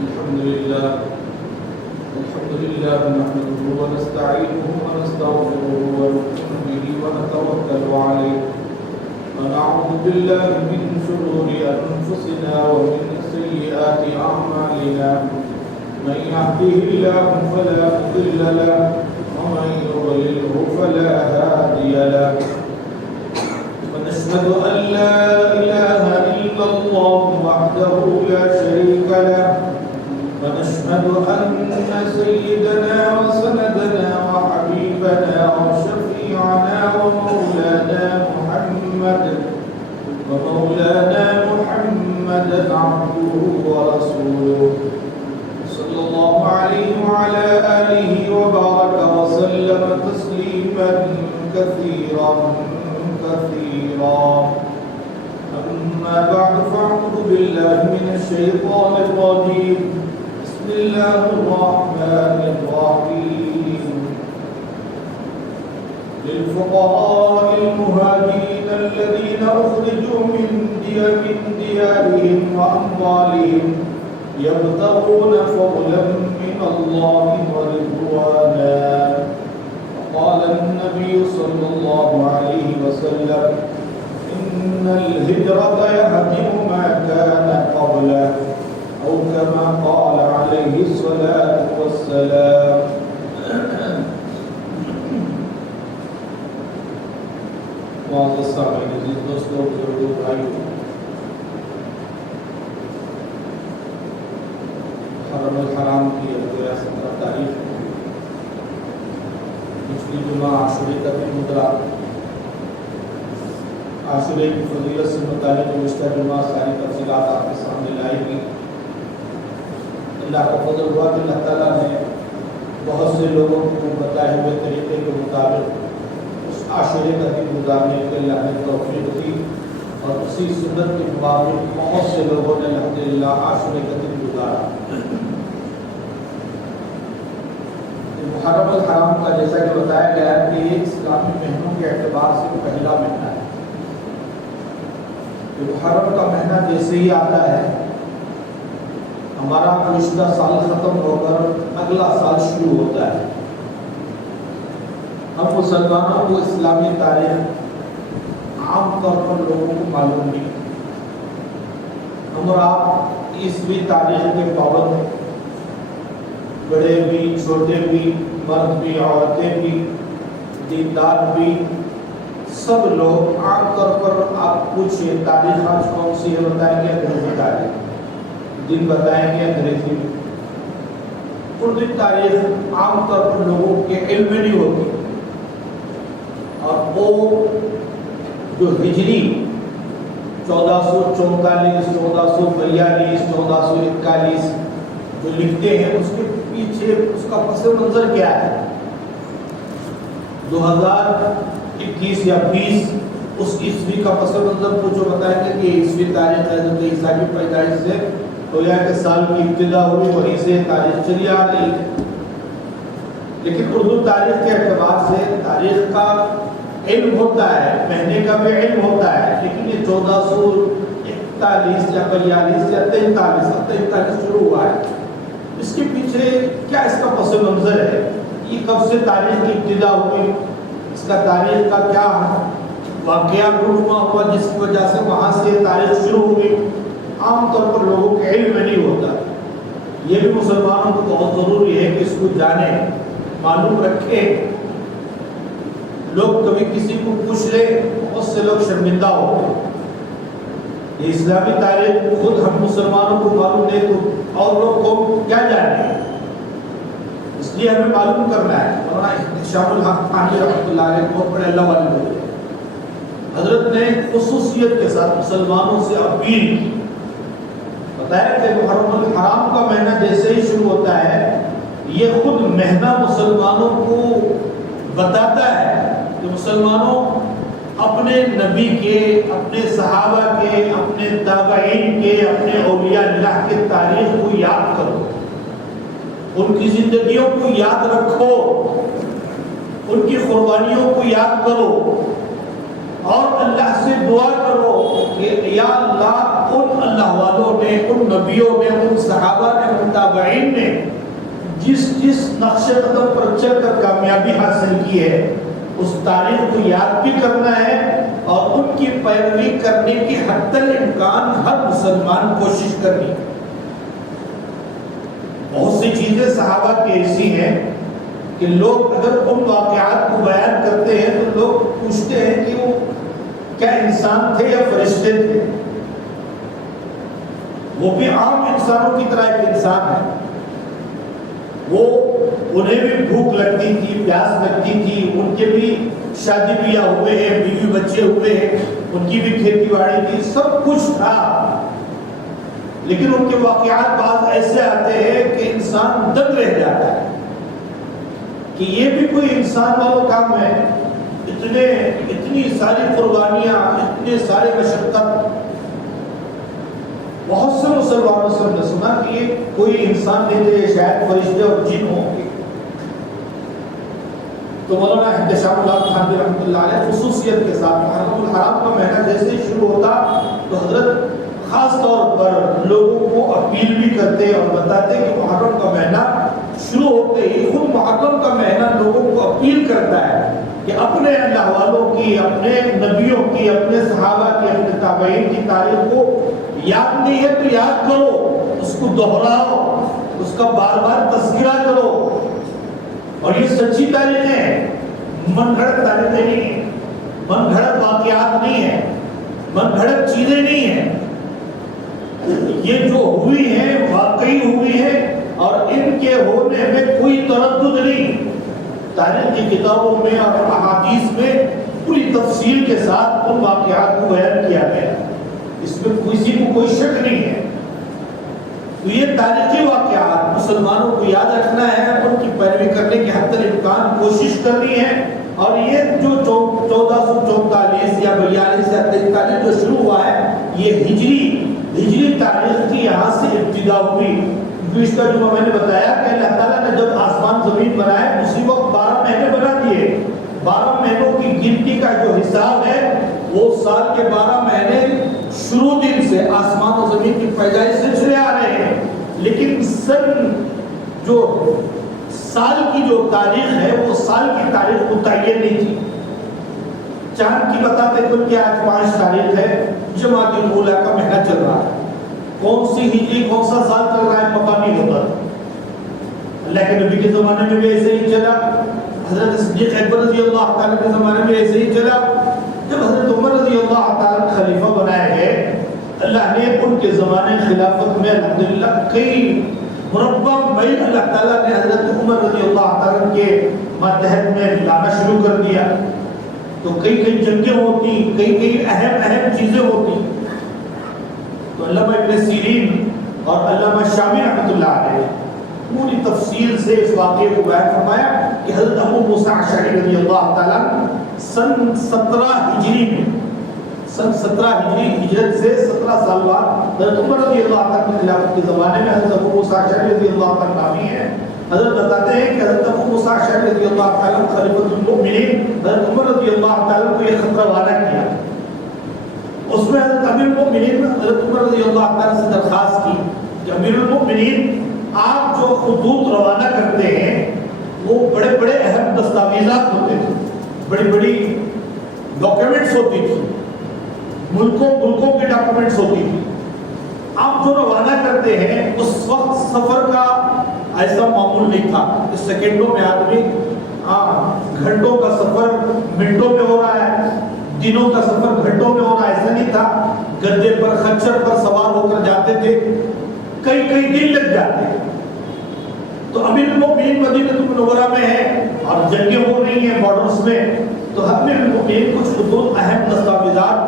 الحمد لله نحمده ونستعينه ونستغفره ونؤمن به ونتوكل عليه ونعوذ بالله من شرور أنفسنا ومن سيئات أعمالنا من يهده الله فلا مضل له ومن يضلله فلا هادي له ونشهد أن لا إله إلا الله وحده لا شريك له ونشهد أن سيدنا وسندنا وحبيبنا وشفيعنا ومولانا محمدا عبده ورسوله صلى الله عليه وعلى آله وبارك وسلم تسليما كثيرا أما بعد فأعوذ بالله من الشيطان الرجيم بسم الله الرحمن الرحيم للفقراء المهاجرين الذين أخرجوا من ديارهم وأموالهم يبتغون فضلا من الله ورضوانا قال النبي صلى الله عليه وسلم إن الهجرة يهدم ما كان قبله أو كما قال عليه الصلاة والسلام معزز سامعین عزیز دوستوں بزرگوں بھائیوں، حرم الحرام کی ابتدائی 17 تاریخ پچھلی جمعہ عاشورے کا دن گزرا۔ عاشورے کی فضیلت سے متعلق گزشتہ جمعہ ساری تفصیلات آپ کے سامنے لائی گئی۔ اللہ کا فضل ہوا کہ اللہ تعالیٰ نے بہت سے لوگوں کو بتائے ہوئے طریقے کے مطابق عاشورے کا دن گزارنے کے اللہ نے توفیق دی، اور اسی سنت کے مطابق بہت سے لوگوں نے الحمدللہ عاشورے کا دن گزارا۔ محرم الحرام کا جیسا کہ بتایا گیا کہ یہ اسلامی مہینوں کے اعتبار سے پہلا مہینہ ہے۔ محرم کا مہینہ جیسے ہی آتا ہے، ہمارا گزشتہ سال ختم ہو کر اگلا سال شروع ہوتا ہے۔ ہم مسلمانوں کو اسلامی تاریخ عام طور پر لوگوں کو معلوم نہیں، ہم اور آپ عیسوی تاریخ کے پابند، بڑے بھی چھوٹے بھی، مرد بھی عورتیں بھی، دیندار بھی، سب لوگ عام طور پر آپ پوچھئے تاریخ آج کون سی ہے، بتائیں گے انگریزی تاریخ، دن بتائیں گے انگریزی، اردو تاریخ عام طور پر لوگوں کے علم میں نہیں ہوتی۔ اور وہ جو ہجری 1444 1442 1441 جو لکھتے ہیں، اس کے پیچھے اس کا پس منظر کیا ہے؟ 2021 یا 20 اس عیسوی کا پس منظر پوچھو، بتائیں گے کہ عیسوی تاریخ ہے حضرت عیسیٰ کی پیدائش سے رویا کے سال کی ابتدا ہوئی، وہیں سے تاریخ چلی آ رہی ہے۔ لیکن اردو تاریخ کے اعتبار سے تاریخ کا علم ہوتا ہے، مہینے کا بھی علم ہوتا ہے، لیکن یہ 1441 یا 42 یا 43 شروع ہوا ہے۔ اس کے پیچھے کیا اس کا پس منظر ہے؟ یہ کب سے تاریخ کی ابتدا ہوئی؟ اس کا تاریخ کا کیا واقعہ ہوا جس کی وجہ سے وہاں سے تاریخ شروع ہوئی؟ عام طور پر لوگوں کے علم میں نہیں ہوتا۔ یہ بھی مسلمانوں کو بہت ضروری ہے کہ اس کو جانیں، معلوم رکھیں۔ لوگ کبھی کسی کو پوچھ لیں، بہت سے لوگ شرمندہ ہوتے ہیں۔ یہ اسلامی تاریخ خود ہم مسلمانوں کو معلوم نہیں تو اور لوگ کو کیا جانیں؟ اس لیے ہمیں معلوم کرنا ہے۔ مولانا شاہ الحق تھانوی رحمۃ اللہ علیہ بہت بڑے اللہ والے لوگ ہیں، حضرت نے خصوصیت کے ساتھ مسلمانوں سے اپیل کی، بتایا کہ محرم الحرام کا مہینہ جیسے ہی شروع ہوتا ہے، یہ خود مہینہ مسلمانوں کو بتاتا ہے کہ مسلمانوں اپنے نبی کے، اپنے صحابہ کے، اپنے تابعین کے، اپنے اولیاء اللہ کے تاریخ کو یاد کرو، ان کی زندگیوں کو یاد رکھو، ان کی قربانیوں کو یاد کرو، اور اللہ سے دعا کرو کہ یا اللہ ان اللہ والوں نے، ان نبیوں نے، ان صحابہ نے، ان تابعین نے جس نقش قدم پر چل کر کامیابی حاصل کی ہے، اس تاریخ کو یاد بھی کرنا ہے اور ان کی پیروی کرنے کی حتی الامکان ہر مسلمان کوشش کرنی۔ بہت سی چیزیں صحابہ کی ایسی ہیں کہ لوگ اگر ان واقعات کو بیان کرتے ہیں تو لوگ پوچھتے ہیں کہ وہ کیا انسان تھے یا فرشتے تھے؟ وہ بھی عام انسانوں کی طرح ایک انسان ہے، وہ انہیں بھی بھوک لگتی تھی، پیاس لگتی تھی، ان کے بھی شادی بیاہ ہوئے ہیں، بیوی بچے ہوئے ہیں، ان کی بھی کھیتی باڑی تھی، سب کچھ تھا، لیکن ان کے واقعات بعض ایسے آتے ہیں کہ انسان دنگ رہ جاتا ہے کہ یہ بھی کوئی انسان والا کام ہے، اتنی ساری قربانیاں، اتنے سارے مشقت۔ بہت سے مسلمانوں سے ہم نے سنا کہ یہ کوئی انسان نہیں تھے، شاید فرشتے اور جن ہوں گے۔ تو مولانا احتشام اللہ خان رحمۃ اللہ علیہ خصوصیت کے ساتھ محرم الحرام کا مہینہ جیسے ہی شروع ہوتا تو حضرت خاص طور پر لوگوں کو اپیل بھی کرتے اور بتاتے کہ محرم کا مہینہ شروع ہوتے ہی خود محرم کا مہینہ لوگوں کو اپیل کرتا ہے کہ اپنے اللہ والوں کی، اپنے نبیوں کی، اپنے صحابہ کی، اپنے تابعین کی تاریخ کو یاد نہیں ہے تو یاد کرو، اس کو دہراؤ، اس کا بار بار تذکرہ کرو۔ اور یہ سچی تاریخ ہے، من گھڑت تاریخیں نہیں ہیں، من گھڑت واقعات نہیں ہیں، من گھڑت چیزیں نہیں ہیں، یہ جو ہوئی ہیں واقعی ہوئی ہیں اور ان کے ہونے میں کوئی تردد نہیں۔ تاریخ کی کتابوں میں اور احادیث میں پوری تفصیل کے ساتھ ان واقعات کو بیان کیا گیا، اس میں کسی کو کوئی شک نہیں ہے۔ تو یہ تاریخی واقعات مسلمانوں کو یاد رکھنا ہے، ان کی پیروی کرنے کی حتی الامکان کوشش کرنی ہے۔ اور یہ جو 1444 یا 42 یا 43 جو شروع ہوا ہے، یہ ہجری تاریخ کی یہاں سے ابتدا ہوئی۔ گزشتہ جمعہ میں نے بتایا کہ اللہ تعالیٰ نے جب آسمان زمین بنائے اسی وقت 12 مہینے بنا دیے۔ 12 مہینوں کی گنتی کا جو حساب ہے وہ سال کے 12 مہینے شروع دن سے آسمان و زمین کی پیدائش سے چلے آ رہے ہیں، لیکن سال کی جو تاریخ ہے وہ سال کی تاریخ متعین نہیں تھی۔ چاند کی بتاتے تھے کہ آج 5 تاریخ ہے، جمادی الاولیٰ کا مہینہ چل رہا ہے، کون سی ہجری کون سا سال چل رہا ہے پتہ نہیں ہوتا۔ اللہ کے نبی کے زمانے میں بھی ایسے ہی چلا، حضرت صدیق اکبر رضی اللہ تعالیٰ کے زمانے میں ایسے ہی چلا۔ جب حضرت عمر رضی اللہ تعالیٰ خلیفہ بنائے گئے، اللہ نے ان کے زمانے خلافت میں الحمدللہ کئی مربع میل اللہ تعالیٰ نے حضرت عمر رضی اللہ تعالیٰ کے ماتحت میں لانا شروع کر دیا۔ تو کئی جنگیں ہوتی، کئی اہم چیزیں ہوتی۔ تو علامہ ابن سیرین اور علامہ شامی رحمۃ اللہ علیہ پوری تفصیل سے اس واقعے کو بیان فرمایا کہ حضرت ابو موسیٰ اشعری رضی اللہ تعالیٰ سن 17 ہجری میں، سن 17 ہجری ہجرت سے 17 سال بعد حضرت عمر رضی اللہ تعالیٰ کی خلافت کے زمانے میں حضرت ابو موسیٰ اشعری رضی اللہ تعالیٰ نامی ہے، حضرت بتاتے ہیں کہ حضرت ابو موسیٰ اشعری رضی اللہ تعالیٰ خلیفۃ المؤمنین حضرت عمر رضی اللہ تعالیٰ کو یہ خطرہ وعدہ کیا۔ اس میں حضرت امیر المؤمنین حضرت عمر رضی اللہ تعالیٰ سے درخواست کی کہ امیر المؤمنین آپ جو خطوط روانہ کرتے ہیں وہ بڑے اہم دستاویزات ہوتے تھے، بڑی ڈاکیومنٹس ہوتی تھی، ملکوں کی ڈاکیومنٹس ہوتی تھی۔ آپ جو روانہ کرتے ہیں اس وقت سفر کا ایسا معمول نہیں تھا، اس سیکنڈوں میں آدمی گھنٹوں کا سفر منٹوں میں ہو رہا ہے، دنوں کا سفر گھنٹوں میں ہو رہا ہے، ایسا نہیں تھا۔ گدے پر خچر پر سوار ہو کر جاتے تھے، کئی دن لگ جاتے۔ تو امیر المؤمنین مدینہ منورہ میں ہے اور جنگیں ہو رہی ہیں بارڈرز میں، تو امیر المؤمنین کچھ خطوط اہم دستاویزات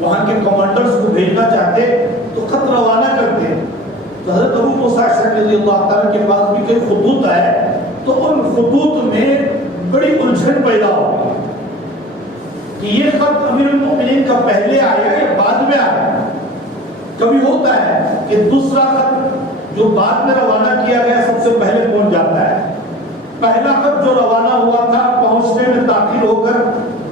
وہاں کے کمانڈرز کو بھیجنا چاہتے تو خط روانہ کرتے۔ تو حضرت ابو موسیٰ اشعری رضی اللہ تعالیٰ کے پاس بھی کئی خطوط آئے، تو ان خطوط میں بڑی الجھن پیدا ہو گئی کہ یہ خط امیر المؤمنین کا پہلے آیا یا بعد میں آیا۔ کبھی ہوتا ہے کہ دوسرا خط جو بعد میں روانہ کیا گیا سب سے پہلے پہنچ جاتا ہے، پہلا خط جو روانہ ہوا تھا پہنچنے میں تاخیر ہو کر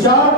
4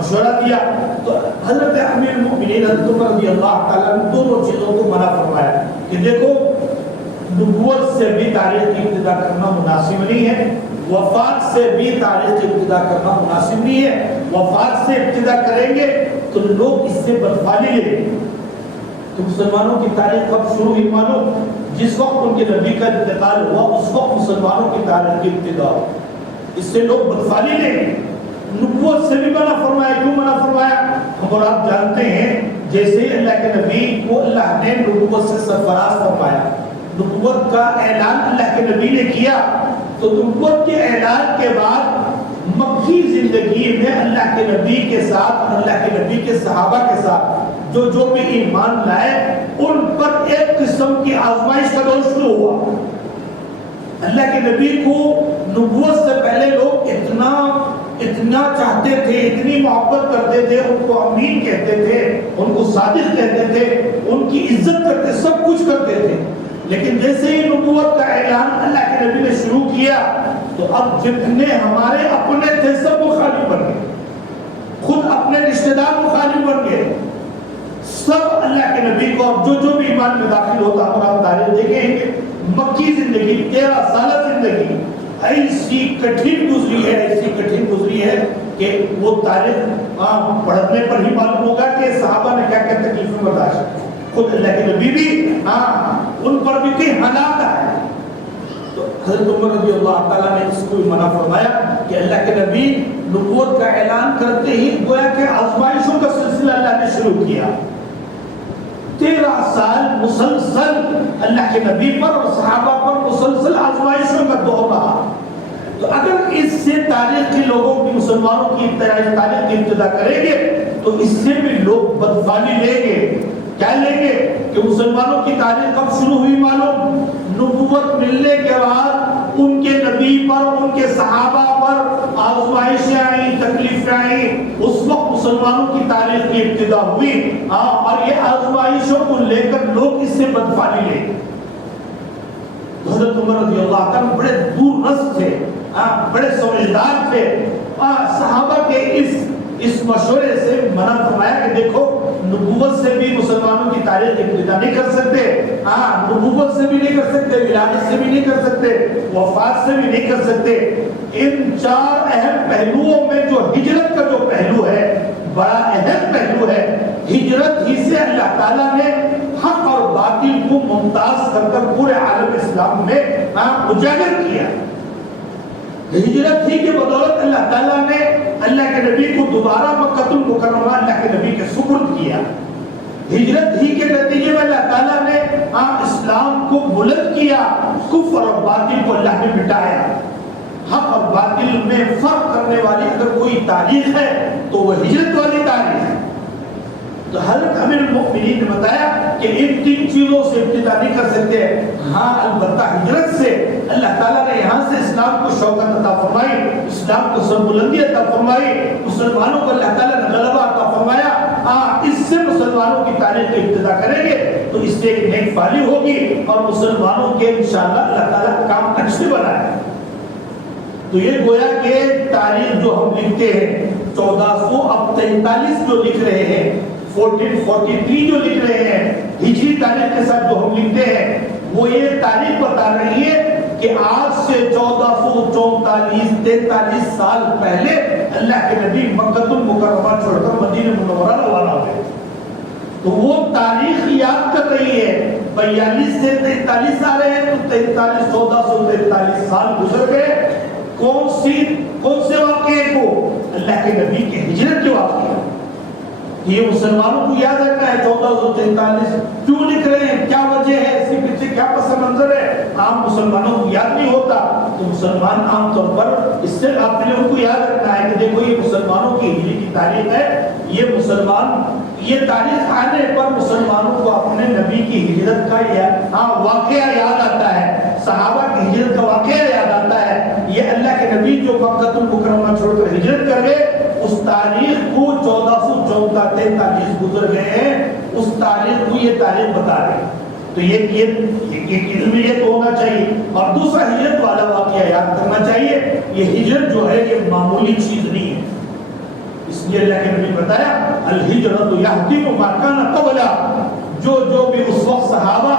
مشورہ دیا تو حضرت امیر المؤمنین حضرت عمر رضی اللہ تعالیٰ نے دونوں چیزوں کو منع فرمایا کہ دیکھو نبوت سے بھی تاریخ کی ابتدا کرنا مناسب نہیں ہے، وفات سے بھی تاریخ کی ابتدا کرنا مناسب نہیں ہے۔ وفات سے ابتدا کریں گے تو لوگ اس سے بدفالی لیں گے۔ تو مسلمانوں کی تاریخ کب شروع ہوئی معلوم؟ جس وقت ان کے نبی کا انتقال ہوا اس وقت مسلمانوں کی تاریخ کی ابتدا ہو، اس سے لوگ بدفالی لیں گے۔ نبوت سے بھی منع فرمایا، کیوں منع فرمایا؟ ہم اور آپ جانتے ہیں جیسے اللہ کے نبی کو اللہ نے نبوت سے سرفراز فرمایا، نبوت کا اعلان اللہ کے نبی نے کیا، تو نبوت کے اعلان کے بعد مکی زندگی میں اللہ کے نبی کے ساتھ اور اللہ کے نبی کے صحابہ کے ساتھ جو بھی ایمان لائے ان پر ایک قسم کی آزمائش کا دور شروع ہوا۔ اللہ کے نبی کو نبوت سے پہلے لوگ اتنا چاہتے تھے، اتنی محبت کرتے تھے، ان کو امین کہتے تھے، ان کو صادق کہتے تھے، ان کی عزت کرتے، سب کچھ کرتے تھے۔ لیکن جیسے ہی نبوت کا اعلان اللہ کے نبی نے شروع کیا تو اب جتنے ہمارے اپنے تھے سب مخالف بن گئے، خود اپنے رشتہ دار مخالف بن گئے، سب اللہ کے نبی کو اب جو بھی ایمان میں داخل ہوتا اور آپ تاریخ دیکھیں گے مکی زندگی 13 سالہ زندگی ایسی کٹھن گزری ہے کہ وہ تاریخ پڑھنے پر ہی معلوم ہوگا کہ صحابہ نے کیا کیا تکلیفیں برداشت کی، خود اللہ کے نبی بھی ان پر بھی کئی حالات آئے۔ تو حضرت عمر رضی اللہ تعالیٰ نے اس کو منع فرمایا کہ اللہ کے نبی نبوت کا اعلان کرتے ہی گویا کہ آزمائشوں کا سلسلہ اللہ نے شروع کیا۔ 13 سال مسلسل اللہ کے نبی پر اور صحابہ پر مسلسل آزمائشوں کا دور رہا۔ تو اگر اس سے تاریخ کے لوگوں کی مسلمانوں کی تاریخ کی ابتدا کریں گے تو اس سے بھی لوگ بدفالی لیں گے۔ کیا لیں گے کہ مسلمانوں کی تاریخ کب شروع ہوئی معلوم؟ نبوت ملنے کے بعد ان کے نبی پر ان کے صحابہ پر آزمائشیں آئیں، تکلیفیں آئیں، اس وقت مسلمانوں کی تاریخ کی ابتدا ہوئی۔ اور یہ آزمائشوں کو لے کر لوگ اس سے بدفالی لیں گے۔ حضرت عمر رضی اللہ عنہ بڑے دور رس تھے، بڑے سمجھدار تھے، صحابہ کے اس مشورے سے منع فرمایا کہ دیکھو نبوت سے بھی مسلمانوں کی تاریخ ابتدا نہیں کر سکتے، نبوت سے بھی نہیں کر سکتے، ولادت سے بھی نہیں کر سکتے، وفات سے بھی نہیں کر سکتے۔ ان 4 اہم پہلوؤں میں جو ہجرت کا جو پہلو ہے بڑا اہم پہلو ہے، ہجرت ہی سے اللہ تعالیٰ نے حق اور باطل کو ممتاز کر کر پورے عالم اسلام میں اجاگر کیا۔ ہجرت ہی کی بدولت اللہ تعالیٰ نے اللہ کے نبی کو دوبارہ مکہ المکرمہ اللہ کے نبی کے سپرد کیا۔ ہجرت ہی کے نتیجے میں اللہ تعالیٰ نے اسلام کو بلند کیا، کفر اور باطل کو اللہ نے مٹایا۔ حق اور باطل میں فرق کرنے والی اگر کوئی تاریخ ہے تو وہ ہجرت والی تاریخ ہے۔ تو حضرت امیر المؤمنین نے بتایا کہ ان 3 چیزوں سے ابتدا نہیں کر سکتے، البتہ ہجرت سے اللہ تعالیٰ نے یہاں سے اسلام کو شوکت عطا فرمائی، اسلام کو سربلندی عطا فرمائی، مسلمانوں کو اللہ تعالیٰ نے غلبہ عطا فرمایا۔ اس سے مسلمانوں کی تاریخ کی ابتدا کریں گے تو اس سے ایک نیک فالی ہوگی اور مسلمانوں کے انشاءاللہ اللہ تعالیٰ کام اچھے بنائے۔ تو یہ گویا کہ تاریخ جو ہم لکھتے ہیں 1443 جو لکھ رہے ہیں، 1443 جو لکھ رہے ہیں ہجری تاریخ کے ساتھ جو ہم لکھتے ہیں، وہ یہ تاریخ بتا رہی ہے کہ آج سے 1443 سال پہلے اللہ کے نبی مکہ المکرمہ چھوڑ کر مدینہ منورہ روانہ ہوئے۔ تو وہ تاریخ یاد کر رہی ہے 42 سے 43 آ رہے ہیں تو 1443 سال گزر گئے۔ کون سے واقعے کو؟ اللہ کے نبی کے ہجرت کے واقعے۔ یہ مسلمانوں کو یاد رکھنا ہے 1443 کیوں لکھ رہے ہیں، کیا وجہ ہے، اس کے پیچھے کیا پس منظر ہے، عام مسلمانوں کو یاد نہیں ہوتا۔ تو مسلمان عام طور پر اس سے ان کو یاد رکھنا ہے کہ دیکھو یہ مسلمانوں کی ہجری کی تاریخ ہے، یہ تاریخ آنے پر مسلمانوں کو اپنے نبی کی ہجرت کا واقعہ یاد آتا ہے، صحابہ کی ہجرت کا واقعہ یاد آتا ہے۔ یہ اللہ کے نبی جو مکہ المکرمہ چھوڑ کر ہجرت کر گئے، اس تاریخ کو 1443 گزر گئے ہیں، اس تاریخ کو یہ تاریخ بتا رہے ہیں۔ تو یہ علم یہ تو ہونا چاہیے۔ اور دوسرا ہجرت والا واقعہ یاد کرنا چاہیے۔ یہ ہجرت جو ہے یہ معمولی چیز نہیں ہے، اس لیے اللہ کے نبی بتایا الہجرۃ یہدم ما کان قبلہ، جو بھی اس وقت صحابہ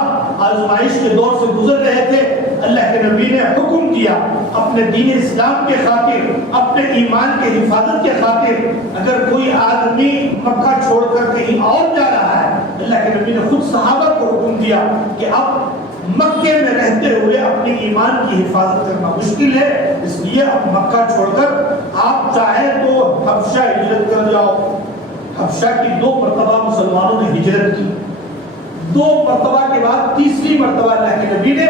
آزمائش کے دور سے گزر رہے تھے، اللہ کے نبی نے حکم کیا اپنے دین اسلام کے خاطر، اپنے ایمان کے حفاظت کے خاطر، اگر کوئی آدمی مکہ چھوڑ کر کہیں اور جا رہا ہے، اللہ کے نبی نے خود صحابہ کو حکم دیا کہ اب مکے میں رہتے ہوئے اپنے ایمان کی حفاظت کرنا مشکل ہے، اس لیے اب مکہ چھوڑ کر آپ چاہیں تو حبشہ ہجرت کر جاؤ۔ حبشہ کی 2 مرتبہ مسلمانوں نے ہجرت کی، 2 مرتبہ کے بعد تیسری مرتبہ اللہ کے نبی نے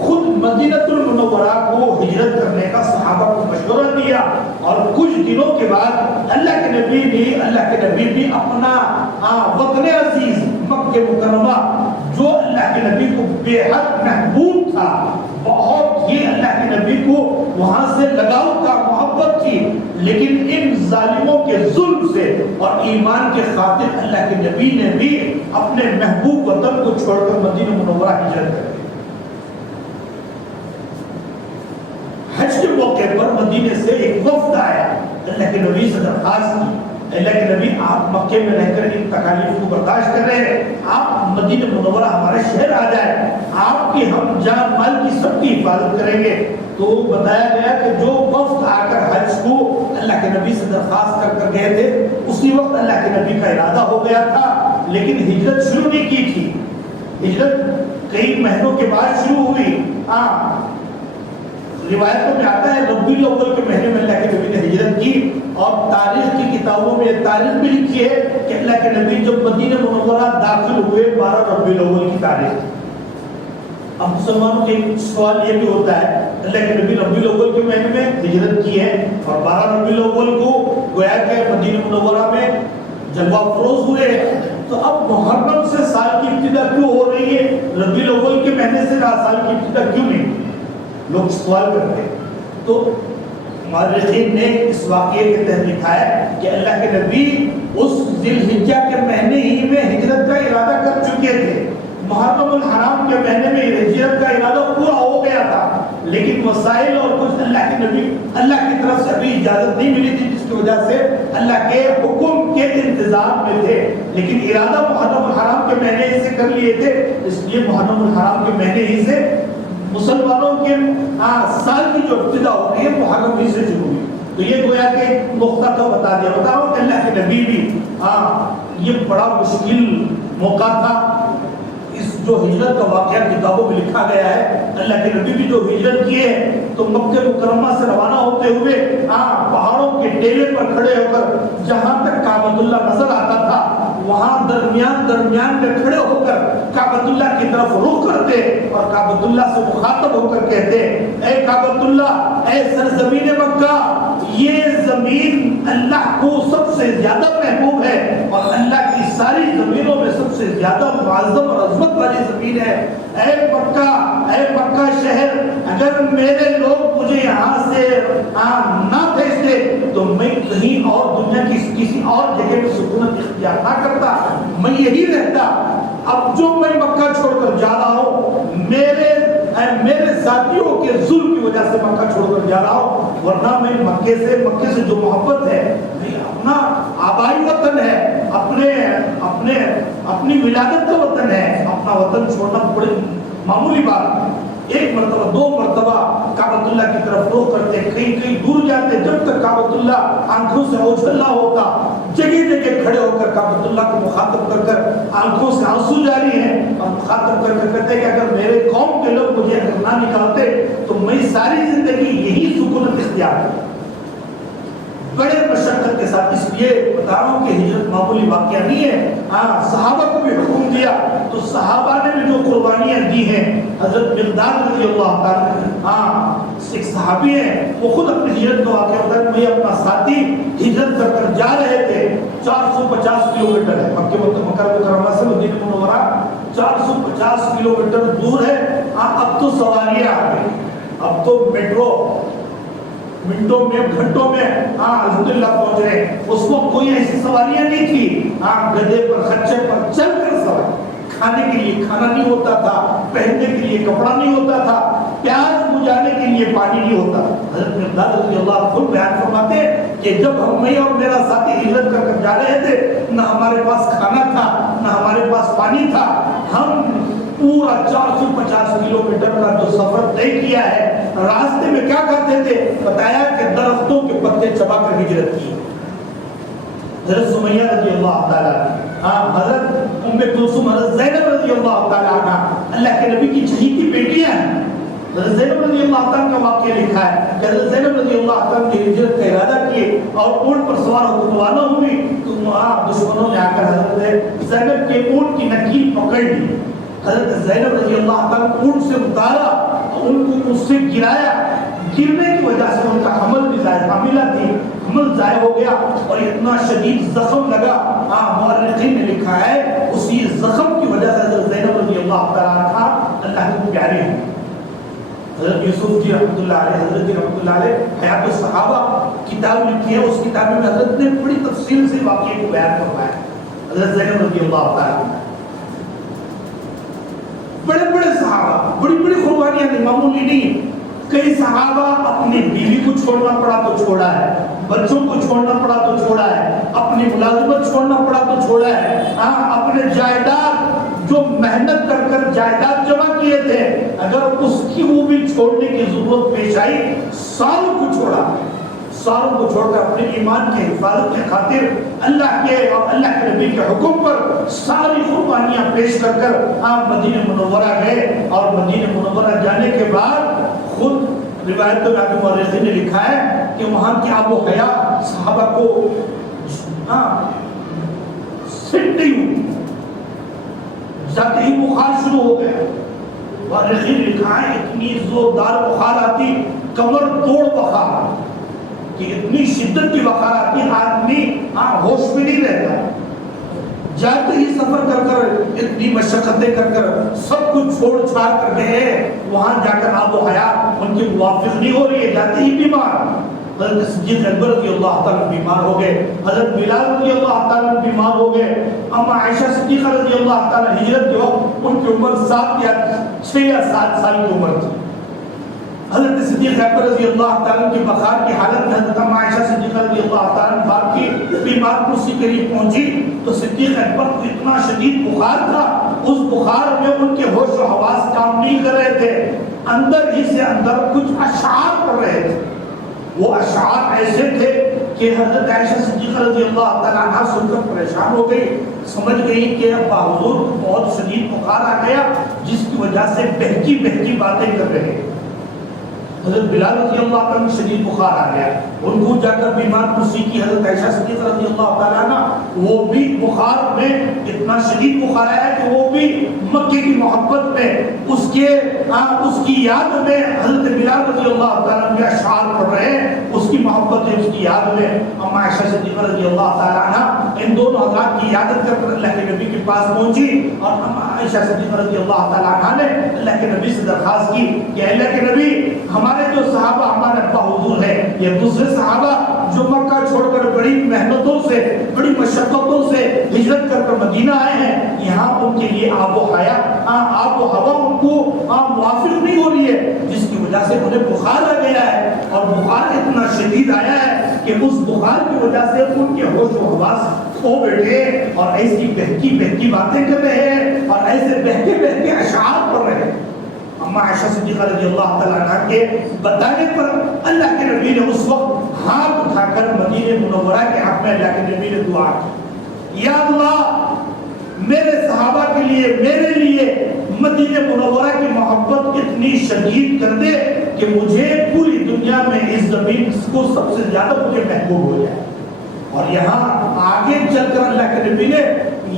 خود مدینہ المنورہ کو ہجرت کرنے کا صحابہ کو مشورہ دیا، اور کچھ دنوں کے بعد اللہ کے نبی بھی اپنا وطن عزیز مکہ مکرمہ، جو اللہ کے نبی کو بے حد محبوب تھا، بہت ہی اللہ کے نبی کو وہاں سے لگاؤ کا محبت تھی، لیکن ان ظالموں کے ظلم سے اور ایمان کے خاطر اللہ کے نبی نے بھی اپنے محبوب وطن کو چھوڑ کر مدینہ منورہ ہجرت کر دی۔ حج کے موقع پر مدینے سے ایک وفد آیا، اللہ کے نبی سے درخواست کی، اللہ کے نبی آپ مکے میں رہ کر ان تکالیف کو برداشت کر رہے ہیں، آپ مدینہ منورہ ہمارے شہر آ جائیں، آپ کی ہم جان مال کی سب کی حفاظت کریں گے۔ تو بتایا گیا کہ جو وفد آ کر حج کو اللہ کے نبی سے درخواست کر کر گئے تھے، اسی وقت اللہ کے نبی کا ارادہ ہو گیا تھا، لیکن ہجرت شروع نہیں کی تھی، ہجرت کئی مہینوں کے بعد شروع ہوئی۔ روایتوں میں آتا ہے ربیع الاول کے مہینے میں اللہ کے نبی نے ہجرت کی، اور تاریخ کی کتابوں میں یہ تاریخ بھی لکھی ہے کہ اللہ کے نبی جب مدینہ منورہ داخل ہوئے 12 ربیع الاول کی تاریخ۔ اب مسلمانوں کے سوال یہ بھی ہوتا ہے اللہ کے نبی ربیع الاول کے مہینے میں ہجرت کی ہے اور 12 ربیع الاول کو گویا کہ مدینہ منورہ میں جلوہ افروز ہوئے، تو اب محرم سے سال کی ابتدا کیوں ہو رہی ہے، ربیع الاول کے مہینے سے سال کی ابتدا کیوں نہیں؟ لوگ سوال کرتے ہیں۔ تو مورخین نے اس واقعے کے تحت لکھا ہے کہ اللہ کے نبی اس ذی الحجہ کے مہینے ہی میں ہجرت کا ارادہ کر چکے تھے، محرم الحرام کے مہینے میں ہجرت کا ارادہ پورا ہو گیا تھا، لیکن مسائل اور کچھ اللہ کے نبی اللہ کی طرف سے ابھی اجازت نہیں ملی تھی، جس کی وجہ سے اللہ کے حکم کے انتظار میں تھے، لیکن ارادہ محرم الحرام کے مہینے ہی سے کر لیے تھے، اس لیے محرم الحرام کے مہینے ہی سے مسلمانوں کے سال کی جو ابتدا ہو رہی ہے محرم ہی سے شروع ہوئی۔ تو یہ گویا کہ نقطہ تو بتا دیا، بتاؤ کہ اللہ کے نبی بھی یہ بڑا مشکل موقع تھا، اس جو ہجرت کا واقعہ کتابوں میں لکھا گیا ہے، اللہ کے نبی بھی جو ہجرت کیے تو مکہ مکرمہ سے روانہ ہوتے ہوئے پہاڑوں کے ٹیلے پر کھڑے ہو کر جہاں تک کعبۃ اللہ نظر آتا تھا وہاں درمیان میں کھڑے ہو کر کعبۃ اللہ کی طرف رخ کرتے اور کعبۃ اللہ سے مخاطب ہو کر کہتے، اے کعبۃ اللہ، اے سرزمین مکہ، یہ زمین اللہ کو سب سے زیادہ محبوب ہے اور اللہ کی ساری زمینوں میں سب سے زیادہ معظم اور عظمت والی زمین ہے۔ اے مکہ شہر، اگر میرے لوگ مجھے یہاں سے نہ بھیجتے تو میں کہیں اور دنیا کی کسی اور جگہ میں سکونت اختیار نہ کرتا، میں یہی رہتا۔ اب جو میں مکہ چھوڑ کر جا رہا ہوں، میرے ساتھیوں کے ظلم کی وجہ سے مکہ چھوڑ کر جا رہا ہوں، ورنہ میں مکے سے جو محبت ہے، اپنا آبائی وطن ہے، اپنی ولادت کا وطن ہے، اپنا وطن چھوڑنا بڑی معمولی بات۔ ایک مرتبہ 2 مرتبہ کعبۃ اللہ کی طرف رخ کرتے، کہیں دور جاتے، جب تک کعبۃ اللہ آنکھوں سے اوجھل نہ ہوتا، جگہ کھڑے ہو کر کعبۃ اللہ کو مخاطب کر آنکھوں سے آنسو جاری ہیں اور مخاطب کر کہتے کہ اگر میرے قوم کے لوگ مجھے اگر نہ نکالتے تو میں ساری زندگی یہی سکونت اختیار کرتا، بڑے مشقت کے ساتھ۔ اس لیے بتا رہا ہوں کہ ہجرت معمولی واقعہ نہیں ہے۔ صحابہ کو بھی حکم دیا تو صحابہ نے بھی جو قربانیاں دی ہیں، حضرت مقداد رضی اللہ تعالیٰ ایک صحابی ہیں، وہ خود اپنی ہجرت کا واقعہ ہوتا ہے، میں اپنا ساتھی ہجرت کر کر جا رہے تھے، 450 کلومیٹر ہے مکہ مکرمہ سے مدینہ منورہ، 450 کلومیٹر دور ہے۔ اب تو سواریاں آ گئی، اب تو میٹرو منٹوں میں گھنٹوں میں الحمدللہ پہنچ رہے ہیں۔ اس وقت کوئی ایسی سواریاں نہیں تھی، گدھے پر خچر پر چل کر سواری، کھانے کے لیے کھانا نہیں ہوتا تھا، پہننے کے لیے کپڑا نہیں ہوتا تھا، پیاس بجھانے کے لیے پانی نہیں ہوتا۔ حضرت مقداد رضی اللہ عنہ بیان فرماتے فرماتے ہیں کہ جب میں اور میرا ساتھی ہجرت کر جا رہے تھے، نہ ہمارے پاس کھانا تھا نہ ہمارے پاس پانی تھا، ہم پورا 450 کلومیٹر کا جو سفر طے کیا ہے، راستے میں کیا کرتے تھے؟ بتایا کہ درختوں کے پتے چبا کر ہجرت کی۔ حضرت سمیہ رضی اللہ تعالیٰ، حضرت ام کلثوم، حضرت زینب رضی اللہ تعالیٰ عنہ، اللہ کے نبی کی چہیتی بیٹیاں ہیں۔ حضرت زینب رضی اللہ تعالیٰ کا واقعہ لکھا ہے کہ حضرت زینب رضی اللہ تعالیٰ کی ہجرت کا ارادہ کیے اور اونٹ پر سوار ہو کر روانہ ہوئی تو وہاں دشمنوں نے آ کر حضرت زینب کے اونٹ کی نکیل پکڑ لی۔ حضرت زینب رضی اللہ تعالیٰ اونٹ سے اتارا، ان کو اس سے گرایا، گرنے کی وجہ سے ان کا حمل بھی ضائع، حاملہ تھی، حمل ضائع ہو گیا اور اتنا شدید زخم لگا۔ مورخین نے لکھا ہے اسی زخم کی وجہ سے حضرت زینب رضی اللہ تعالیٰ عنہ اللہ کے پیارے ہیں۔ حضرت یوسف جی رحمۃ اللہ علیہ، حضرت جی رحمۃ اللہ علیہ حیات الصحابہ کتاب لکھی ہے، اس کتاب میں حضرت نے بڑی تفصیل سے واقعے کو بیان کروایا۔ حضرت زینب رضی اللہ تعالیٰ عنہ بڑے بڑے صحابہ، بڑی بڑی قربانیاں دی، معمولی نہیں۔ کئی صحابہ اپنی بیوی کو چھوڑنا پڑا تو چھوڑا ہے، بچوں کو چھوڑنا پڑا تو چھوڑا ہے، اپنی ملازمت چھوڑنا پڑا تو چھوڑا ہے، اپنے جائیداد جو محنت کر کر جائیداد جمع کیے تھے، اگر اس کی وہ بھی چھوڑنے کی ضرورت پیش آئی، ساروں کو چھوڑا، ساروں کو چھوڑ کر اپنے ایمان کی حفاظت کی خاطر اللہ کے اور اللہ کے نبی کے حکم پر ساری قربانیاں پیش کر کر آپ مدینہ منورہ گئے۔ اور مدینہ منورہ جانے کے بعد خود روایت میں آگے مورخین نے لکھا ہے کہ وہاں کی آب و حیات صحابہ کو سٹ نہیں ہوئی، جاتے ہی بخار شروع ہو گیا۔ مورخین نے لکھا ہے اتنی زوردار بخار آتی، کمر توڑ بخار، کہ اتنی شدت کی بخار آتی آدمی ہوش میں نہیں رہتا۔ جاتے ہی سفر کر کر اتنی مشقتیں کر کر سب کچھ چھوڑ چھاڑ کر گئے، وہاں جا کر آب و حیات ان کی موافق نہیں ہو رہی ہے، جاتے ہی بیمار۔ حضرت صدیق اکبر رضی اللہ تعالیٰ بیمار ہو گئے، حضرت بلال رضی اللہ تعالیٰ بیمار ہو گئے، اما عائشہ صدیقہ رضی اللہ تعالیٰ ہجرت کے وقت ان کی عمر 7 یا 6 یا 7 سال کی عمر تھی۔ حضرت صدیق اکبر رضی اللہ تعالیٰ کی بخار کی حالت میں حضرت عائشہ صدیقہ رضی اللہ تعالیٰ باپ کی بیمار کرسی کے لیے پہنچی تو صدیق اکبر کو اتنا شدید بخار تھا، اس بخار میں ان کے ہوش و حواس کام نہیں کر رہے تھے، اندر ہی سے اندر کچھ اشعار پڑھ رہے تھے۔ وہ اشعار ایسے تھے کہ حضرت عائشہ صدیقہ رضی اللہ تعالیٰ عنہ سن کر پریشان ہو گئی، سمجھ گئی کہ ابا حضور کو بہت شدید بخار آ گیا جس کی وجہ سے بہکی بہکی باتیں کر رہے ہیں۔ حضرت بلال رضی اللہ عنہ شدید بخار آ گیا، ان کو جا کر بیمار کرسی کی حضرت عائشہ صدیقہ رضی اللہ تعالیٰ عنہ، وہ بھی بخار میں اتنا شدید بخار آیا کہ وہ بھی مکے کی محبت میں اس کی یاد میں حضرت بلال رضی اللہ تعالیٰ عنہ اشعار پڑھ رہے ہیں، اس کی محبت ہے، اس کی یاد میں اما عائشہ صدیقہ رضی اللہ تعالیٰ عنہ ان دونوں حضرات کی عیادت کر کر اللہ کے نبی کے پاس پہنچی اور اما عائشہ صدیقہ رضی اللہ تعالیٰ عنہ نے اللہ کے نبی سے درخواست کی کہ اللہ کے نبی، ہمارے جو صحابہ ہمارے ابا حضور ہے، یہ دوسرے صحابہ جو مکہ چھوڑ کر بڑی محنتوں سے بڑی مشقتوں سے ہجرت کر کر مدینہ آئے ہیں، یہاں ان کے لیے آب و ہوا ان کو موافق نہیں ہو رہی ہے، جس کی وجہ سے انہیں بخار آ گیا ہے اور بخار اتنا شدید آیا ہے کہ اس بخار کی وجہ سے ان کے ہوش و حواس کھو بیٹھے اور ایسی بہکی بہکی باتیں کر رہے ہیں اور ایسے بہکے بہکے اشعار پڑھ رہے ہیں۔ اما عائشہ صدیقہ رضی اللہ تعالیٰ عنہ کے بتانے پر اللہ کے نبی نے اس وقت ہاتھ اٹھا کر مدینہ منورہ کے حق میں اللہ کے نبی نے دعا کی، یا اللہ میرے صحابہ کے لیے، میرے لیے مدینہ منورہ کی محبت اتنی شدید کر دے کہ مجھے پوری دنیا میں اس زمین کو سب سے زیادہ مجھے محبوب ہو جائے۔ اور یہاں آگے چل کر اللہ کے نبی نے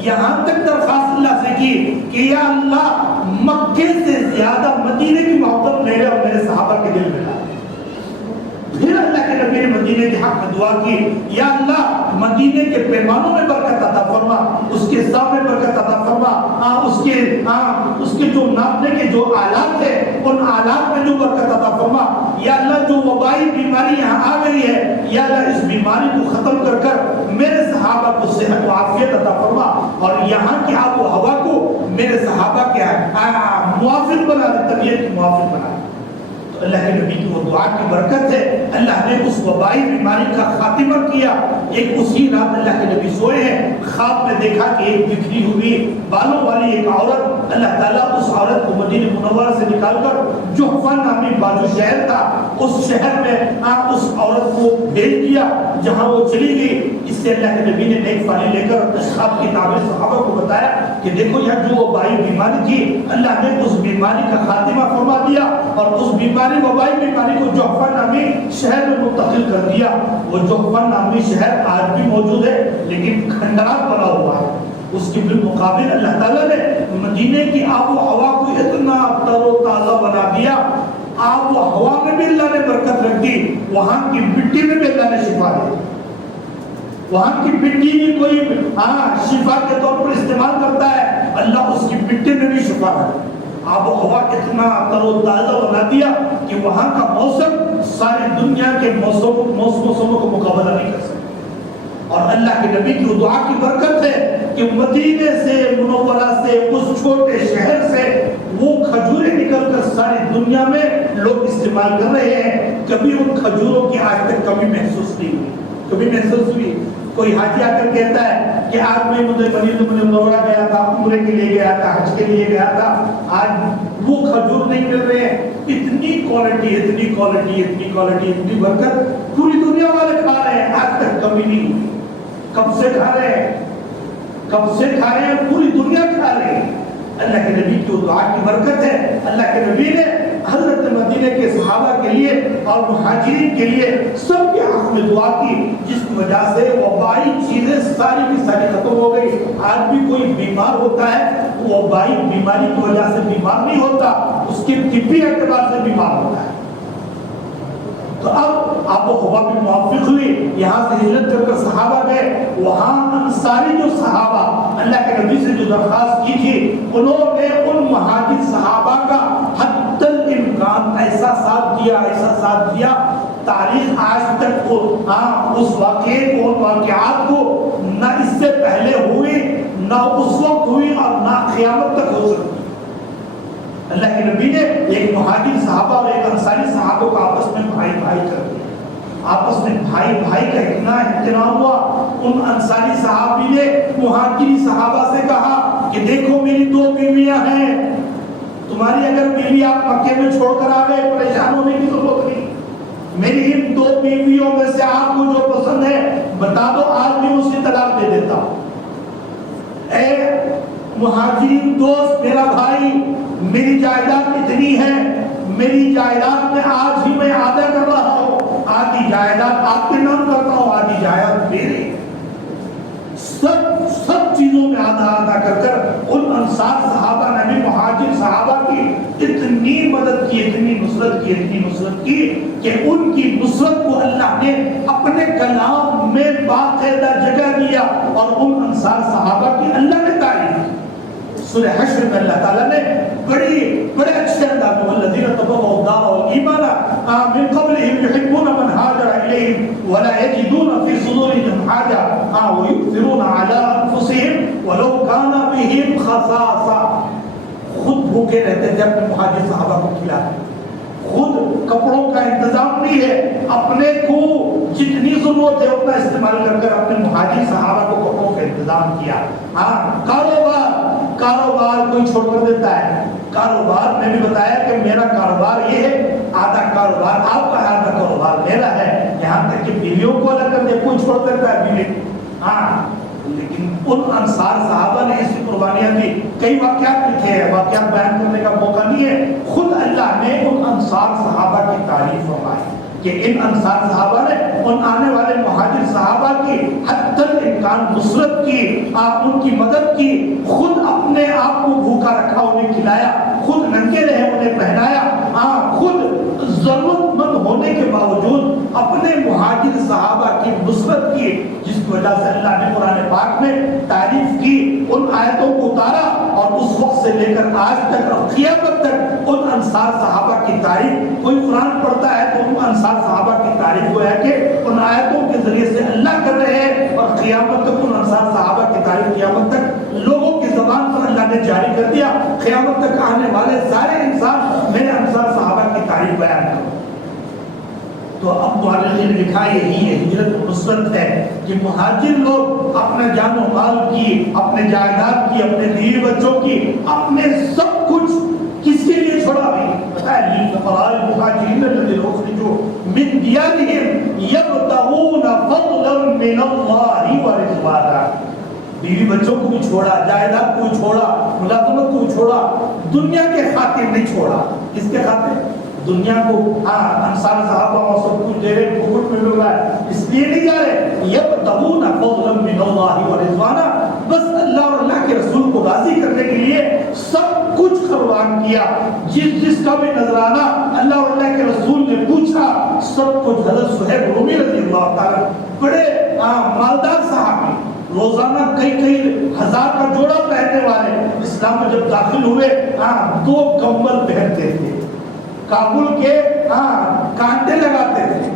یہاں تک درخواست اللہ سے کی کہ یا اللہ مکے سے زیادہ مدینے کی محبت میرے اور میرے صحابہ کے دل میں لا۔ پھر اللہ کے نبی نے مدینے کے حق میں دعا کی، یا اللہ مدینے کے پیمانوں میں برکت عطا فرما، اس کے حساب میں برکت عطا فرما، اس کے جو ناپنے کے جو آلات ہیں ان آلات میں جو برکت عطا فرما، یا اللہ جو وبائی بیماری یہاں آ گئی ہے، یا اللہ اس بیماری کو ختم کر کر میرے صحابہ کو صحت و عافیت عطا فرما اور یہاں کی آب و ہوا کو میرے صحابہ کے موافق بنا دے، طبیعت کی موافق بنا دے۔ تو اللہ کے نبی کی وہ دعا کی برکت ہے اللہ نے اس وبائی بیماری کا خاتمہ کیا. ایک اسی رات اللہ کے نبی سوئے ہیں, خواب میں دیکھا کہ ایک بکھری ہوئی بالوں والی ایک عورت, اللہ تعالیٰ اس عورت کو مدینہ منورہ سے نکال کر جحفہ نامی بازو شہر تھا اس شہر میں اس عورت کو بھیج دیا جہاں وہ چلی گئی. اس سے اللہ کے نبی نے نیک فالی لے کر خواب کی تعبیر صحابہ کو بتایا کہ دیکھو یہ جو وبائی بیماری تھی اللہ نے اس بیماری کا خاتمہ فرما دیا اور اس بیماری وبائی بیماری کو جحفہ نامی شہر میں منتقل کر دیا. وہ جحفہ نامی شہر آج بھی موجود ہے لیکن کھنڈرات بنا ہوا ہے. اس کے بالمقابل اللہ تعالیٰ نے مدینے کی آب و ہوا کو اتنا تر و تازہ بنا دیا, آب و ہوا میں بھی اللہ نے برکت رکھ دی, وہاں کی مٹی میں بھی اللہ نے شفا دی. وہاں کی مٹی بھی کوئی شفا کے طور پر استعمال کرتا ہے, اللہ اس کی مٹی میں بھی شفا ہے. آب و ہوا اتنا تر و تازہ بنا دیا کہ وہاں کا موسم ساری دنیا کے موسموں کو مقابلہ نہیں کر سکتا. اور اللہ کے نبی کی دعا کی برکت ہے کہ مدینے سے منورہ سے اس چھوٹے شہر سے وہ کھجوریں نکل کر ساری دنیا میں لوگ استعمال کر رہے ہیں. کبھی ان کھجوروں کی آج تک کمی محسوس نہیں ہوئی. کبھی محسوس ہوئی؟ کوئی حاجی آ کر کہتا ہے کہ آج میں مدینہ منورہ گیا تھا, عمرے کے لیے گیا تھا, حج کے لیے گیا تھا, آج وہ کھجور نہیں مل رہے ہیں. اتنی کوالٹی اتنی کوالٹی اتنی کوالٹی اتنی برکت پوری دنیا والے کھا رہے ہیں, آج تک کمی نہیں ہوئی. کب سے کھا رہے ہیں, کب سے کھا رہے ہیں, پوری دنیا کھا رہی ہے. اللہ کے نبی کی دعا کی برکت ہے. اللہ کے نبی نے حضرت مدینہ کے صحابہ کے لیے اور مہاجرین کے لیے سب کے حق میں دعا کی, جس کی وجہ سے وبائی چیزیں ساری کی ساری ختم ہو گئی. آج بھی کوئی بیمار ہوتا ہے وہ وبائی بیماری کی وجہ سے بیمار نہیں ہوتا, اس کے طبی اعتبار سے بیمار ہوتا ہے. تو اب آب و ہوا بھی موافق ہوئی, یہاں سے ہجرت کر کر صحابہ گئے. وہاں انصاری جو صحابہ اللہ کے نبی سے جو درخواست کی تھی انہوں نے ان مہاجر صحابہ کا حتی الامکان ایسا ساتھ دیا تاریخ آج تک اس واقعے کو, ان واقعات کو نہ اس سے پہلے ہوئی نہ اس وقت ہوئی اور نہ قیامت تک ہو سکتی. اللہ کے نبی نے ایک مہاجر صحابہ اور ایک انصاری صحابہ کو آپس میں بھائی بھائی کر دیا. آپس میں بھائی بھائی کا اتنا احترام ہوا. ان انصاری صحابی نے مہاجری صحابہ سے کہا کہ دیکھو میری 2 بیویاں ہیں, تمہاری اگر بیوی آپ مکے میں چھوڑ کر آ گئے پریشان ہونے کی ضرورت نہیں. میری ان 2 بیویوں میں سے آپ کو جو پسند ہے بتا دو, آج بھی اسی طلاق دے دیتا ہوں. اے مہاجرین دوست, میرا بھائی, میری جائیداد اتنی ہے, میری جائیداد میں آج ہی میں آدھا کر رہا ہوں, آدھی جائیداد آپ کے نام کرتا ہوں, آدھی جائیداد میری. سب چیزوں میں آدھا آدھا کر کر ان انصار صحابہ نے بھی مہاجر صحابہ کی اتنی مدد کی, اتنی نصرت کی کہ ان کی نصرت کو اللہ نے اپنے کلام میں باقاعدہ جگہ دیا اور ان انصار صحابہ کی اللہ نے تعریف کی. سورہ حشر میں اللہ تعالیٰ نے بڑے اچھے انداز میں والذین تبوؤا الدار والایمان من قبلهم يحبون من هاجر اليهم ولا يجدون في صدورهم حاجة ويؤثرون على انفسهم ولو كان بهم خصاصة. خود بھوکے رہتے تھے اپنے مہاجر صحابہ کو کھلاتے, خود کپڑوں کا انتظام نہیں ہے, اپنے کو جتنی ضرورت ہے اتنا استعمال کر کر اپنے مہاجر صحابہ کو کپڑوں کا انتظام کیا. کاروبار کوئی چھوڑ کر دیتا ہے. کاروبار میں بھی بتایا کہ میرا کاروبار یہ ہے, آدھا کاروبار آپ کا, آدھا کاروبار میرا ہے. یہاں تک کہ بیویوں کو الگ کر دے, کوئی چھوڑ دیتا ہے بیوی. لیکن ان انصار صحابہ نے ایسی قربانیاں دی. کئی واقعات لکھے ہیں, واقعات بیان کرنے کا موقع نہیں ہے. خود اللہ نے ان انصار صحابہ کی تعریف فرمائی کہ ان انصار صحابہ نے ان آنے والے مہاجر صحابہ کی حتی الامکان نصرت کی, ان کی مدد کی. خود اپنے آپ کو بھوکا رکھا, انہیں کھلایا, خود ننگے رہے انہیں پہنایا, خود ضرورت مند ہونے کے باوجود اپنے مہاجر صحابہ کی نصرت کی, جس کی وجہ سے اللہ نے قرآن پاک میں تعریف کی, ان آیتوں کو اتارا اور اس وقت سے لے کر آج تک اور قیامت تک ان انصار صحابہ کی تعریف. کوئی قرآن پڑھتا ہے تو ان انصار صحابہ کی تعریف کو ہے کہ ان آیتوں کے ذریعے سے اللہ کر رہے ہیں, اور قیامت تک ان انصار صحابہ کی تعریف قیامت تک لوگوں کی زبان پر اللہ نے جاری کر دیا. قیامت تک آنے والے سارے انسان میرے انصار صحابہ کی تعریف بیان تو اب مؤرخین نے لکھا یہی ہے ہجرت و نصرت ہے کہ مہاجر لوگ اپنے جان و مال کی، اپنے جائیداد کی، اپنے بیوی بچوں کی، اپنے سب کچھ کس کے لیے چھوڑا بھی بتایا للفقراء المہاجرین الذین اخرجوا من دیارہم یبتغون فضلا من اللہ ورضوانا. بیوی بچوں کو بھی چھوڑا، جائیداد کو بھی چھوڑا، ملازمت کو بھی چھوڑا، دنیا کے خاطر نہیں چھوڑا. کس کے خاطر؟ دنیا کو انصار صحابہ وہ سب کچھ دے رہے، بھوک میں مل رہا ہے، اس لیے نہیں جا رہے. یبتغون فضلا من اللہ ورضوانا، بس اللہ اور اللہ کے رسول کو راضی کرنے کے لیے سب کچھ قربان کیا. جس کا بھی نذرانہ اللہ اور اللہ کے رسول نے پوچھا سب کچھ. حضرت صہیب رومی رضی اللہ تعالیٰ بڑے مالدار صحابی، روزانہ کئی ہزار کا جوڑا پہننے والے، اسلام میں جب داخل ہوئے 2 کمبل پہنتے تھے، کابل کے کانٹے لگاتے تھے.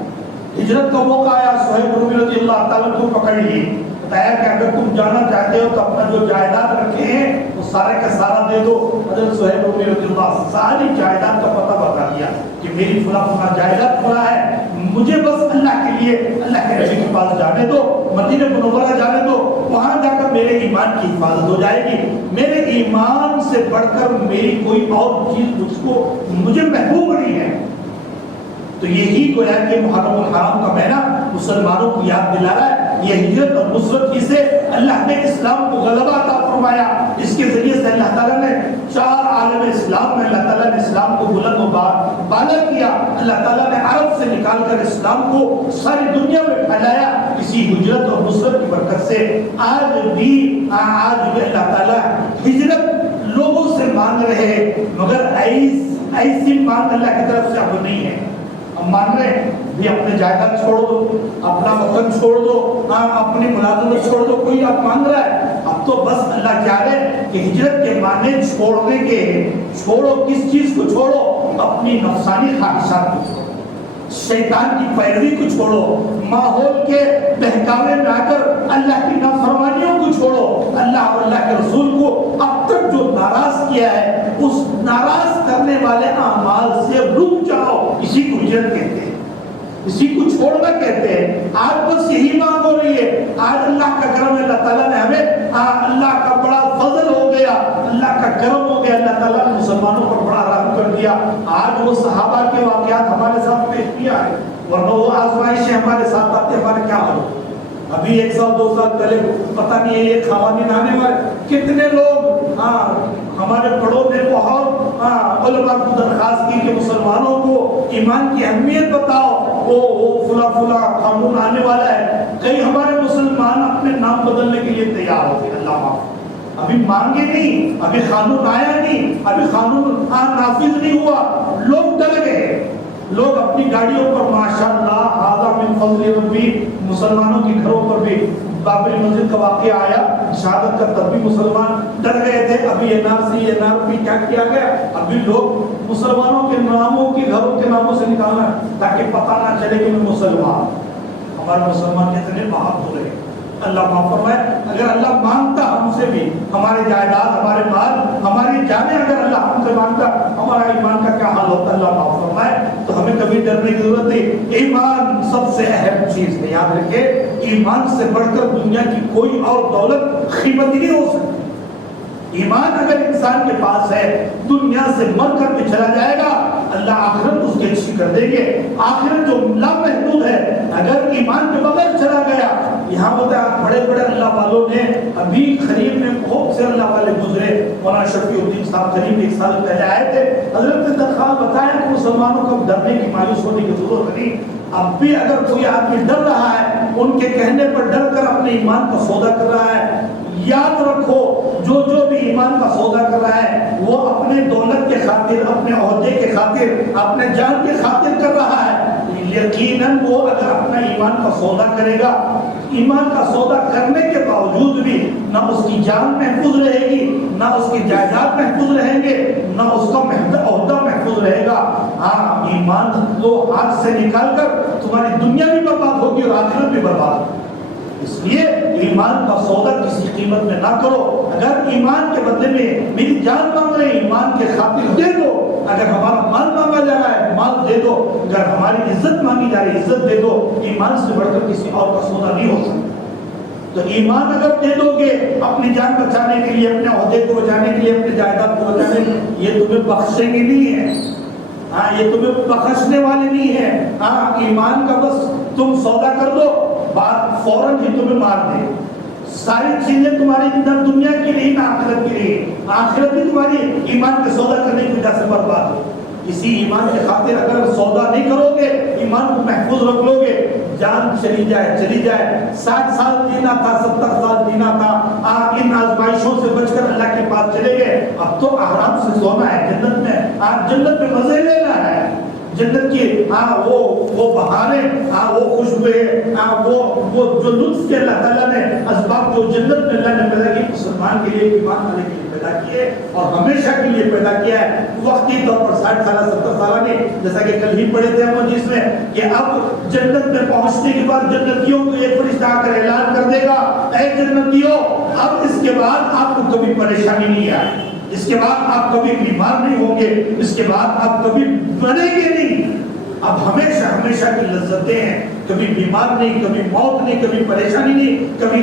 ہجرت کا موقع آیا، صہیب رومی رضی اللہ تعالیٰ کو پکڑ لی، بتایا کہ اگر تم جانا چاہتے ہو تو اپنا جو جائیداد رکھے ہیں وہ سارے کا سارا دے دو. حضرت صہیب رومی رضی اللہ ساری جائیداد کا پتہ بتا دیا کہ میری فلاں جائیداد فلاں ہے، مجھے بس اللہ کے لیے اللہ کے نبی کے پاس جانے دو، مدینہ منورہ جانے دو، وہاں جا کر میرے ایمان کی حفاظت ہو جائے گی. میرے ایمان سے بڑھ کر میری کوئی اور چیز مجھے محبوب نہیں ہے. تو یہی گویا کہ محرم الحرام کا مہینہ مسلمانوں کو یاد دلا رہا ہے. یہ ہجرت اور نصرت کی سے اللہ نے اسلام کو غلبہ عطا فرمایا. اس کے ذریعے سے اللہ تعالیٰ نے 4 عالم اسلام میں اللہ تعالیٰ نے اسلام کو بلند و بالا کیا. اللہ تعالیٰ نے عرب سے نکال کر اسلام کو ساری دنیا میں پھیلایا. اسی ہجرت اور نصرت کی برکت سے آج بھی اللہ تعالیٰ ہجرت لوگوں سے مانگ رہے ہیں، مگر ایسی مانگ اللہ کی طرف سے اب نہیں ہے. ہم مان رہے ہیں بھی اپنے جائیداد چھوڑ دو، اپنا وطن چھوڑ دو، اپنی ملازمت چھوڑ دو. کوئی آپ مانگ رہا ہے؟ اب تو بس اللہ چاہ رہے ہیں کہ ہجرت کے معنی چھوڑنے کے، چھوڑو کس چیز کو چھوڑو؟ اپنی نفسانی خواہشات کو چھوڑو، شیطان کی پیروی کو چھوڑو، ماحول کے بہکاوے میں آ کر اللہ کی نافرمانیوں کو چھوڑو. اللہ اور اللہ کے رسول کو اب تک جو ناراض کیا ہے اس ناراض کرنے والے اعمال سے رک جاؤ. اسی کو ہجرت کہتے ہیں، اسی کو چھوڑنا کہتے ہیں. آج بس یہی مانگ ہو رہی ہے. آج اللہ کا کرم ہے، اللہ تعالیٰ نے ہمیں اللہ کا بڑا فضل ہو گیا، اللہ کا کرم ہو گیا، اللہ تعالیٰ نے مسلمانوں پر بڑا رحم کر دیا. آج وہ صحابہ کے واقعات ہمارے ساتھ پیش کیا ہے، ورنہ وہ آزمائشیں ہمارے ساتھ آتے ہمارے کیا حال ہو. ابھی 1 سال 2 سال پہلے پتہ نہیں ہے یہ قوانین آنے والے کتنے لوگ ہمارے بڑوں نے بہت علماء کو درخواست کی کہ مسلمانوں کو ایمان کی اہمیت بتاؤ، وہ فلاں قانون آنے والا ہے. کئی ہمارے مسلمان اپنے نام بدلنے کے لیے تیار ہو گئے. اللہ معاف، ابھی مانگے نہیں، ابھی قانون آیا نہیں، ابھی قانون نافذ نہیں ہوا، لوگ ڈر گئے. لوگ اپنی گاڑیوں پر ماشاءاللہ ھذا من فضل ربی، مسلمانوں کے گھروں پر بھی بابری مسجد کا واقعہ آیا شہادت کا، تب بھی مسلمان ڈر گئے تھے. ابھی NRC کیا کیا گیا؟ ابھی لوگ مسلمانوں کے ناموں کی گھروں کے ناموں سے نکالنا تاکہ پتہ نہ چلے کہ میں مسلمان. ہمارے مسلمان کتنے بہت ہو رہے. اللہ معاف فرمائے. اگر اللہ مانگتا ہم سے بھی ہمارے جائیداد، ہمارے مال، ہماری جانیں، اگر اللہ ہم سے مانگتا ہمارا ایمان کا کیا حال ہوتا. اللہ معاف فرمائے. تو ہمیں کبھی ڈرنے کی ضرورت نہیں. ایمان سب سے اہم چیز ہے، یاد رکھے. ایمان سے بڑھ کر دنیا کی کوئی اور دولت قیمتی نہیں ہو سکتی. ایمان اگر انسان کے پاس ہے، دنیا سے مر کر بھی چلا جائے گا، اللہ آخرت اس کی اچھی کر دیں گے. آخرت جو لامحدود ہے، اگر ایمان کے بغیر چلا گیا. یہاں ہوتا ہے بڑے بڑے اللہ والوں نے ابھی قریب میں بہت سے اللہ والے گزرے. مولانا شفیع الدین صاحب قریب 1 سال پہلے آئے تھے. حضرت نے درخواست بتایا کہ مسلمانوں کو ڈرنے کی، مایوس ہونے کی ضرورت نہیں. اب بھی اگر کوئی آدمی ڈر رہا ہے، ان کے کہنے پر ڈر کر اپنے ایمان کا سودا کر رہا ہے، یاد رکھو جو بھی ایمان کا سودا کر رہا ہے وہ اپنے دولت کے خاطر، اپنے عہدے کے خاطر، اپنے جان کے خاطر کر رہا ہے. یقیناً وہ اگر اپنا ایمان کا سودا کرے گا، ایمان کا سودا کرنے کے باوجود بھی نہ اس کی جان محفوظ رہے گی، نہ اس کی جائیداد محفوظ رہیں گے، نہ اس کا عہدہ محفوظ رہے گا. ہاں، ایمان کو ہاتھ سے نکال کر تمہاری دنیا بھی برباد ہوگی اور آخرت بھی برباد ہوگی. اس لیے ایمان کا سودا کسی قیمت میں نہ کرو. اگر ایمان کے بدلے میں میری جان مانگ رہے ہیں ایمان کے خاطر دے دو. اگر ہمارا مال مانگا جا رہا ہے مال دے دو. اگر ہماری عزت مانگی جا رہی ہے عزت دے دو. ایمان سے بڑھ کر کسی اور کا سودا نہیں ہو سکتا. تو ایمان اگر دے دو گے اپنی جان بچانے کے لیے, اپنے عہدے کو بچانے کے لیے, اپنے جائیداد کو بچانے کے لیے, یہ تمہیں بخشیں گے نہیں ہے. ہاں یہ تمہیں بخشنے والے نہیں ہیں. ہاں ایمان کا بس تم سودا کر دو بات فوراً ہی تمہیں مار دے. ساری چیزیں تمہاری نہ دنیا کے لیے نہ آخرت کے لیے. آخرت بھی تمہاری ایمان کا سودا کرنے کی وجہ سے برباد ہو. اسی ایمان کے خاطر اگر سودا نہیں کرو گے, ایمان کو محفوظ رکھ لو گے, جان چلی جائے 60 سال جینا تھا 70 سال جینا تھا, ان آزمائشوں سے بچ کر اللہ کے پاس چلے گئے. اب تو آرام سے سونا ہے جنت میں. جنت میں مزے لینا ہے. جنت کی وہ بہاریں, وہ خوشبوئیں, وہ جو لطف کے اللہ تعالیٰ نے اسباب جو جنت میں اللہ نے پیدا کی مسلمان کے لیے ایمان والے کے لیے پیدا کیے اور ہمیشہ کے لیے پیدا کیا ہے. وقتی طور پر 60 سالہ 70 سالہ نہیں, جیسا کہ کل ہی پڑھے تھے ہم جس میں کہ اب جنت میں پہنچنے کے بعد جنتیوں کو ایک فرشتہ آ کر اعلان کر دے گا, اے جنتیوں اب اس کے بعد آپ کو کبھی پریشانی نہیں آئے, اس کے بعد آپ کبھی بیمار نہیں ہوں گے, اس کے بعد آپ کبھی مریں گے نہیں. اب ہمیشہ کی لذتیں ہیں, کبھی بیمار نہیں, کبھی موت نہیں, کبھی پریشانی نہیں, کبھی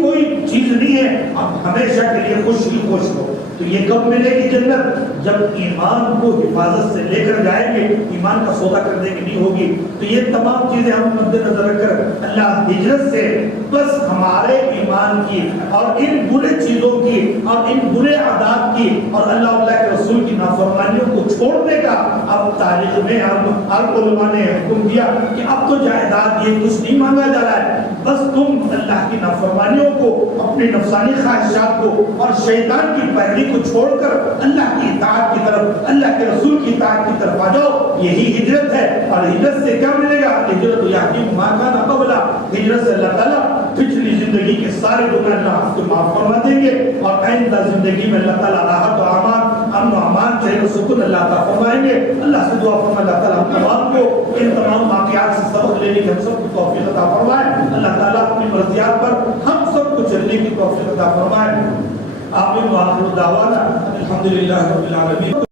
کوئی چیز نہیں ہے. اب ہمیشہ کے لیے خوش ہی خوش ہو. تو یہ کب ملے گی جنت؟ جب ایمان کو حفاظت سے لے کر جائیں گے, ایمان کا سودا کرنے کی نہیں ہوگی. تو یہ تمام چیزیں ہم مد نظر رکھ کر اللہ ہجرت سے بس ہمارے ایمان کی اور ان برے چیزوں کی اور ان برے عادات کی اور اللہ کے رسول کی نافرمانیوں کو چھوڑنے کا اب تاریخ میں ہر علماء نے حکم دیا کہ اب تو جائیداد یہ کچھ نہیں مانگا جا رہا ہے. بس تم اللہ کی نافرمانیوں کو, اپنی نفسانی خواہشات کو اور شیطان کی پیروی کو چھوڑ کر اللہ کی اطاعت کی طرف, اللہ کے رسول کی اطاعت کی طرف آ جاؤ. یہی ہجرت ہے. اور ہجرت سے کیا ملے گا؟ ہجرت یعنی ما کان قبل. ہجرت سے اللہ تعالیٰ پچھلی زندگی کے سارے گناہ اللہ آپ کو معاف فرما دیں گے اور آئندہ زندگی میں اللہ تعالیٰ راحت و امان, امن و امان, چین و سکون اللہ تعالیٰ فرمائیں گے. اللہ سے دعا فرمائے اللہ تعالیٰ ہم تمام کو ان تمام واقعات سے سبق لینے کی ہم سب کو توفیق عطا فرمائے. اللہ تعالیٰ اپنی مرضیات پر ہم سب کو چلنے کی توفیق عطا فرمائے. آمین و آخر دعوانا الحمدللہ رب العالمین.